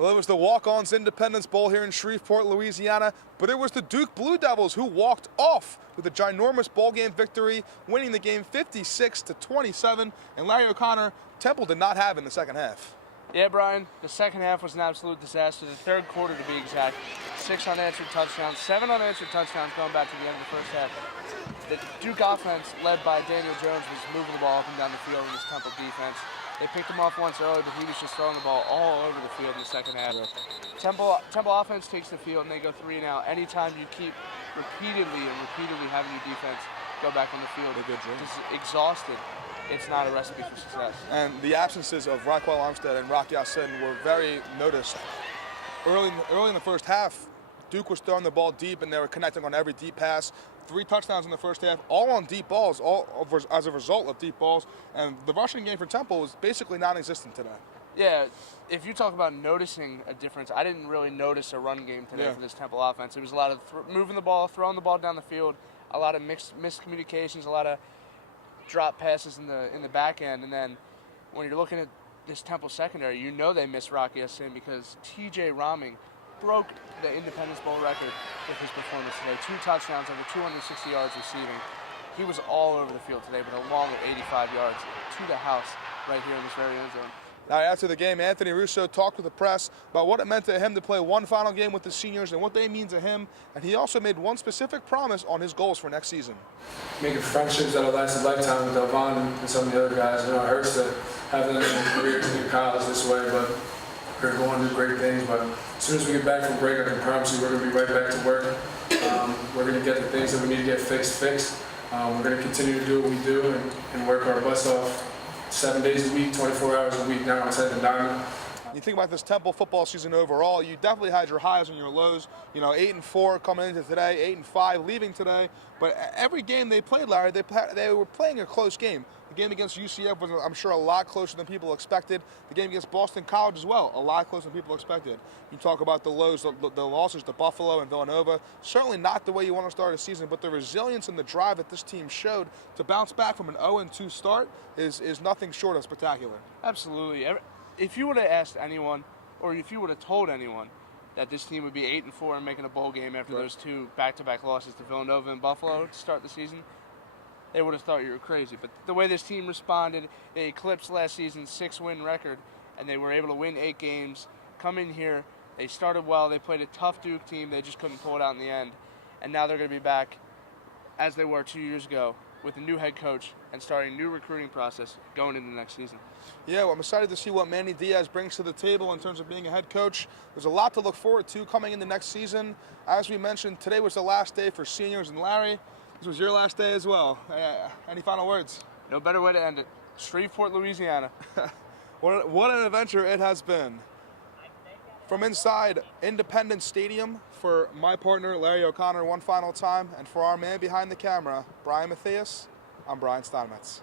Well, it was the Walk-Ons Independence Bowl here in Shreveport, Louisiana, but it was the Duke Blue Devils who walked off with a ginormous bowl game victory, winning the game 56-27, and Larry O'Connor, Temple did not have in the second half. Yeah, Brian, the second half was an absolute disaster. The third quarter, to be exact, 6 unanswered touchdowns, 7 unanswered touchdowns going back to the end of the first half. The Duke offense, led by Daniel Jones, was moving the ball up and down the field in this Temple defense. They picked him off once early, but he was just throwing the ball all over the field in the second half. Temple offense takes the field, and they go 3 and out. Anytime you keep repeatedly having your defense go back on the field, just exhausted, it's not a recipe for success. And the absences of Raquel Armstead and Rocky Asin were very noticed. Early in the first half, Duke was throwing the ball deep, and they were connecting on every deep pass. 3 touchdowns in the first half, all on deep balls, all as a result of deep balls. And the rushing game for Temple was basically non-existent today. Yeah, if you talk about noticing a difference, I didn't really notice a run game today for this Temple offense. It was a lot of moving the ball, throwing the ball down the field, a lot of miscommunications, a lot of drop passes in the back end. And then when you're looking at this Temple secondary, you know they miss Rocky Asin because T.J. Rahming broke the Independence Bowl record with his performance today. 2 touchdowns, over 260 yards receiving. He was all over the field today, but along with 85 yards to the house right here in this very end zone. Now, after the game, Anthony Russo talked with the press about what it meant to him to play one final game with the seniors and what they mean to him, and he also made one specific promise on his goals for next season. Making friendships that'll last a lifetime with Delvon and some of the other guys. You know, it hurts to have them in careers in college this way, but we're going to do great things. But as soon as we get back from break, I can promise you we're going to be right back to work. We're going to get the things that we need to get fixed. We're going to continue to do what we do and work our butts off 7 days a week, 24 hours a week now inside the diamond. You think about this Temple football season overall, you definitely had your highs and your lows. You know, 8-4 coming into today, 8-5 leaving today. But every game they played, Larry, they were playing a close game. The game against UCF was, I'm sure, a lot closer than people expected. The game against Boston College as well, a lot closer than people expected. You talk about the lows, the losses to Buffalo and Villanova. Certainly not the way you want to start a season, but the resilience and the drive that this team showed to bounce back from an 0-2 start is nothing short of spectacular. Absolutely. If you would have asked anyone, or if you would have told anyone that this team would be 8-4 and making a bowl game after those 2 back-to-back losses to Villanova and Buffalo to start the season, they would have thought you were crazy. But the way this team responded, they eclipsed last season's 6-win record, and they were able to win 8 games, come in here, they started well, they played a tough Duke team, they just couldn't pull it out in the end, and now they're going to be back as they were 2 years ago with a new head coach and starting a new recruiting process going into the next season. Yeah, well, I'm excited to see what Manny Diaz brings to the table in terms of being a head coach. There's a lot to look forward to coming in the next season. As we mentioned, today was the last day for seniors, and Larry, this was your last day as well. Any final words? No better way to end it. Shreveport, Louisiana. What an adventure it has been. From inside Independence Stadium, for my partner, Larry O'Connor, one final time, and for our man behind the camera, Brian Matthias, I'm Brian Steinmetz.